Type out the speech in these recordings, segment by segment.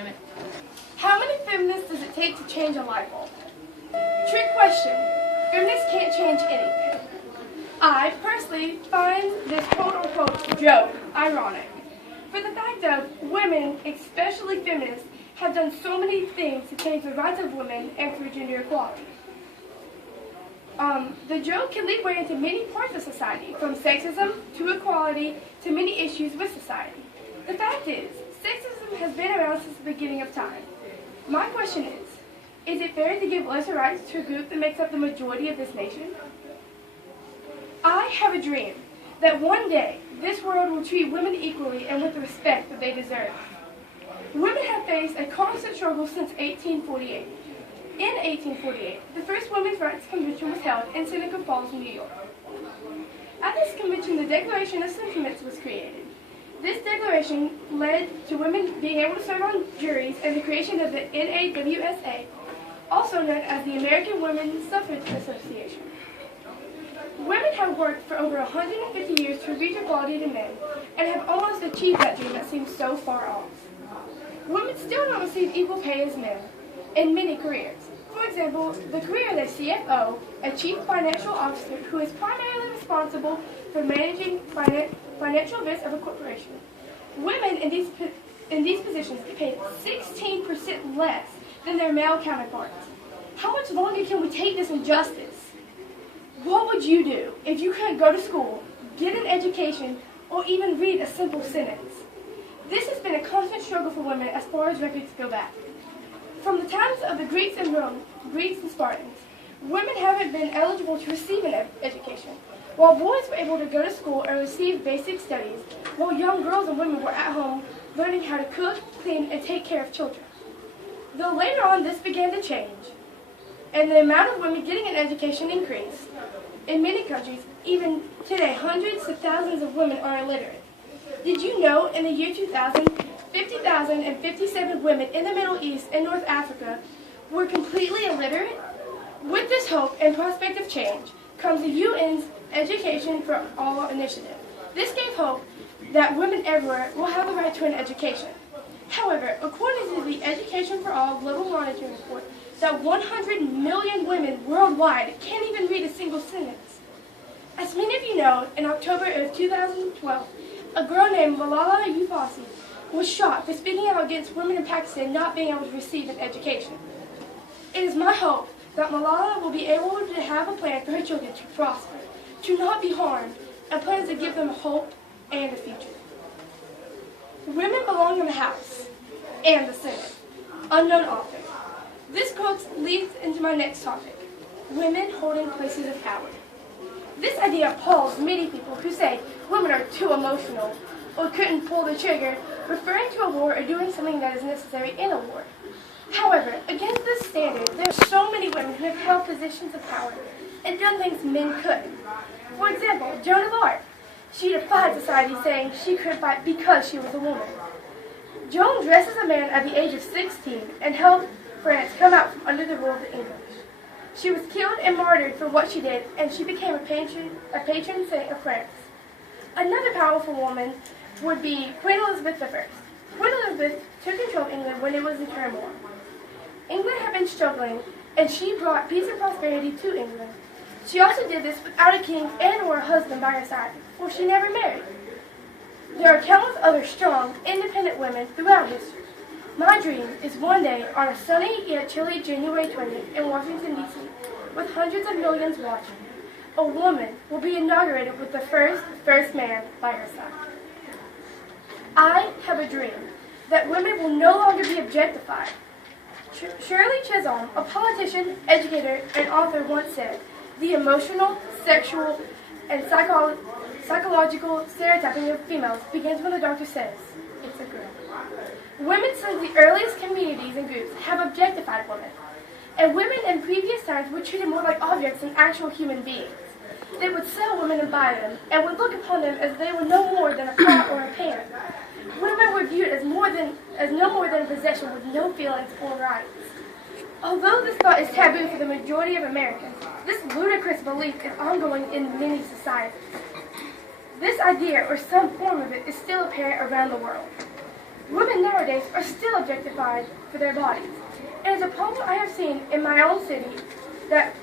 employment. How many feminists does it take to change a light bulb? Trick question. Feminists can't change anything. I personally find this quote-unquote joke ironic. For the fact of women, especially feminists, have done so many things to change the rights of women and for gender equality. The joke can lead way into many parts of society, from sexism to equality to many issues with society. The fact is, sexism has been around since the beginning of time. My question is it fair to give lesser rights to a group that makes up the majority of this nation? I have a dream that one day this world will treat women equally and with the respect that they deserve. Women have faced a constant struggle since 1848. In 1848, the first Women's Rights Convention was held in Seneca Falls, New York. At this convention, the Declaration of Sentiments was created. This declaration led to women being able to serve on juries and the creation of the NAWSA, also known as the American Women's Suffrage Association. Women have worked for over 150 years to reach equality to men and have almost achieved that dream that seems so far off. Women still don't receive equal pay as men in many careers. For example, the career of the CFO, a chief financial officer who is primarily responsible for managing financial risks of a corporation. Women in these positions get paid 16% less than their male counterparts. How much longer can we take this injustice? What would you do if you couldn't go to school, get an education, or even read a simple sentence? This has been a constant struggle for women as far as records go back. From the times of the Greeks and Spartans, women haven't been eligible to receive an education, while boys were able to go to school and receive basic studies, while young girls and women were at home learning how to cook, clean, and take care of children. Though later on this began to change, and the amount of women getting an education increased. In many countries, even today, hundreds of thousands of women are illiterate. Did you know in the year 2000, 50,057 women in the Middle East and North Africa were completely illiterate? With this hope and prospect of change comes the UN's Education for All initiative. This gave hope that women everywhere will have the right to an education. However, according to the Education for All Global Monitoring Report, that 100 million women worldwide can't even read a single sentence. As many of you know, in October of 2012, a girl named Malala Yousafzai was shot for speaking out against women in Pakistan not being able to receive an education. It is my hope that Malala will be able to have a plan for her children to prosper, to not be harmed, and plans to give them hope and a future. Women belong in the House and the Senate. Unknown author. This quote leads into my next topic, women holding places of power. This idea appalls many people who say women are too emotional or couldn't pull the trigger, referring to a war or doing something that is necessary in a war. However, against this standard, there are so many women who have held positions of power and done things men couldn't. For example, Joan of Arc. She defied society, saying she couldn't fight because she was a woman. Joan dressed as a man at the age of 16 and helped France come out from under the rule of the English. She was killed and martyred for what she did, and she became a patron saint of France. Another powerful woman would be Queen Elizabeth I. Queen Elizabeth took control of England when it was in turmoil. England had been struggling, and she brought peace and prosperity to England. She also did this without a king and or a husband by her side, for she never married. There are countless other strong, independent women throughout history. My dream is one day on a sunny yet chilly January 20th in Washington, D.C., with hundreds of millions watching, a woman will be inaugurated with the first man by her side. I have a dream that women will no longer be objectified. Shirley Chisholm, a politician, educator, and author, once said, "The emotional, sexual, and psychological stereotyping of females begins when the doctor says, it's a girl." Women since the earliest communities and groups have objectified women, and women in previous times were treated more like objects than actual human beings. They would sell women and buy them, and would look upon them as they were no more than a pot or a pan. Women were viewed as no more than a possession with no feelings or rights. Although this thought is taboo for the majority of Americans, this ludicrous belief is ongoing in many societies. This idea, or some form of it, is still apparent around the world. Women nowadays are still still objectified for their bodies. It is a problem I have seen in my own city that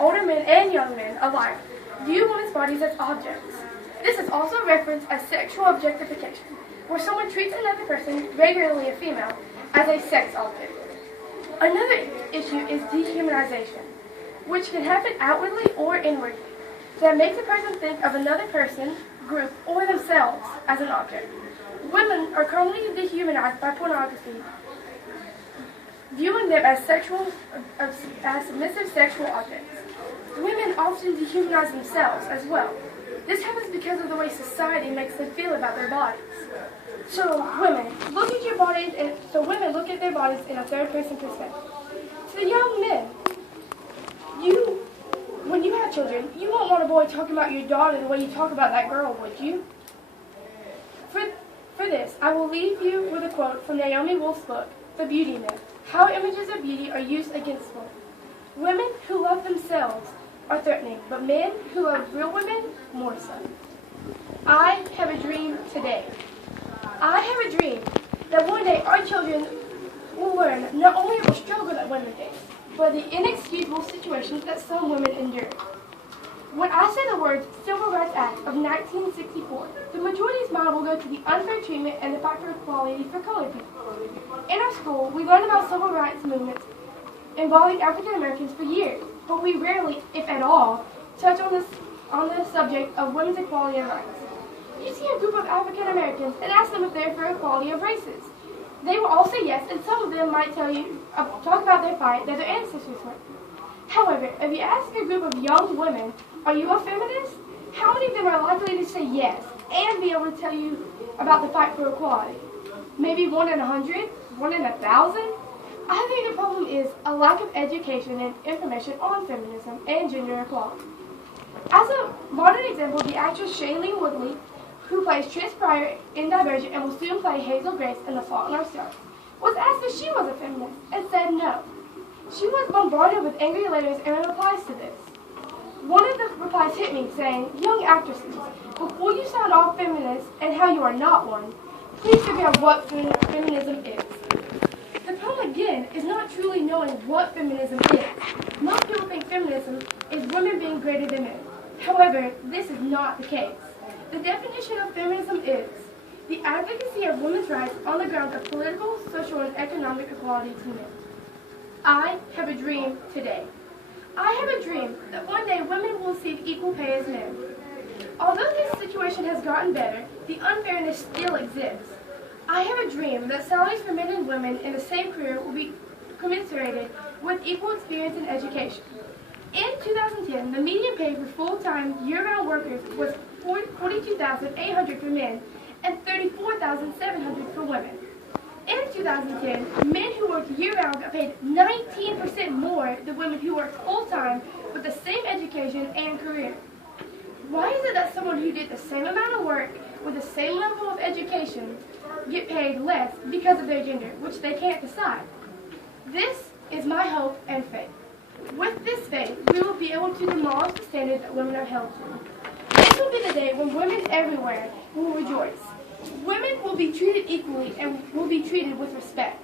older men and young men alike view women's bodies as objects. This is also referenced as sexual objectification, where someone treats another person, regularly a female, as a sex object. Another issue is dehumanization, which can happen outwardly or inwardly, that makes a person think of another person, group, or themselves as an object. Women are commonly dehumanized by pornography, viewing them as submissive sexual objects. Women often dehumanize themselves as well. This happens because of the way society makes them feel about their bodies. So women look at their bodies in a third-person perspective. To the young men, when you have children, you won't want a boy talking about your daughter the way you talk about that girl, would you? For this, I will leave you with a quote from Naomi Wolf's book, The Beauty Myth, How Images of Beauty Are Used Against Women. Women who love themselves are threatening, but men who love real women, more so. I have a dream today. I have a dream that one day our children will learn not only of the struggle that women face, but the inexcusable situations that some women endure. When I say the words Civil Rights Act of 1964, the majority's mind will go to the unfair treatment and the fight for equality for colored people. In our school, we learned about civil rights movements involving African Americans for years, but we rarely, if at all, touch on the subject of women's equality and rights. You see a group of African Americans and ask them if they're for equality of races. They will all say yes, and some of them might talk about their fight that their ancestors went through. However, if you ask a group of young women, are you a feminist? How many of them are likely to say yes and be able to tell you about the fight for equality? Maybe 1 in 100? 1 in 1,000? I think the problem is a lack of education and information on feminism and gender equality. As a modern example, the actress Shailene Woodley, who plays Trish Pryor in Divergent and will soon play Hazel Grace in The Fault in Our Stars, was asked if she was a feminist and said no. She was bombarded with angry letters and replies to this. One of the replies hit me, saying, "Young actresses, before you sound off feminist and how you are not one, please figure out what feminism is." The problem again is not truly knowing what feminism is. Most people think feminism is women being greater than men. However, this is not the case. The definition of feminism is the advocacy of women's rights on the grounds of political, social, and economic equality to men. I have a dream today. I have a dream that one day women will receive equal pay as men. Although this situation has gotten better, the unfairness still exists. I have a dream that salaries for men and women in the same career will be commensurated with equal experience and education. In 2010, the median pay for full-time, year-round workers was $42,800 for men and $34,700 for women. In 2010, men who worked year-round got paid 19% more than women who worked full-time with the same education and career. Why is it that someone who did the same amount of work with the same level of education get paid less because of their gender, which they can't decide? This is my hope and faith. With this faith, we will be able to demolish the standard that women are held to. This will be the day when women everywhere will rejoice. Women will be treated equally and will be treated with respect.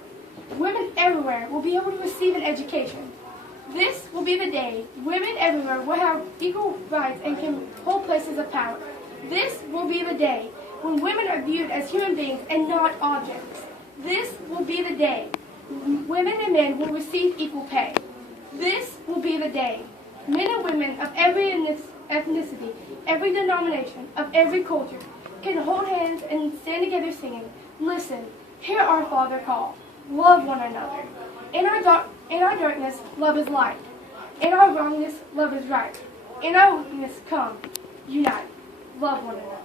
Women everywhere will be able to receive an education. This will be the day women everywhere will have equal rights and can hold places of power. This will be the day when women are viewed as human beings and not objects. This will be the day women and men will receive equal pay. This will be the day men and women of every ethnicity, every denomination, of every culture can hold hands and stand together singing, "Listen, hear our Father call. Love one another. In our darkness, love is light. In our wrongness, love is right. In our weakness, come, unite. Love one another."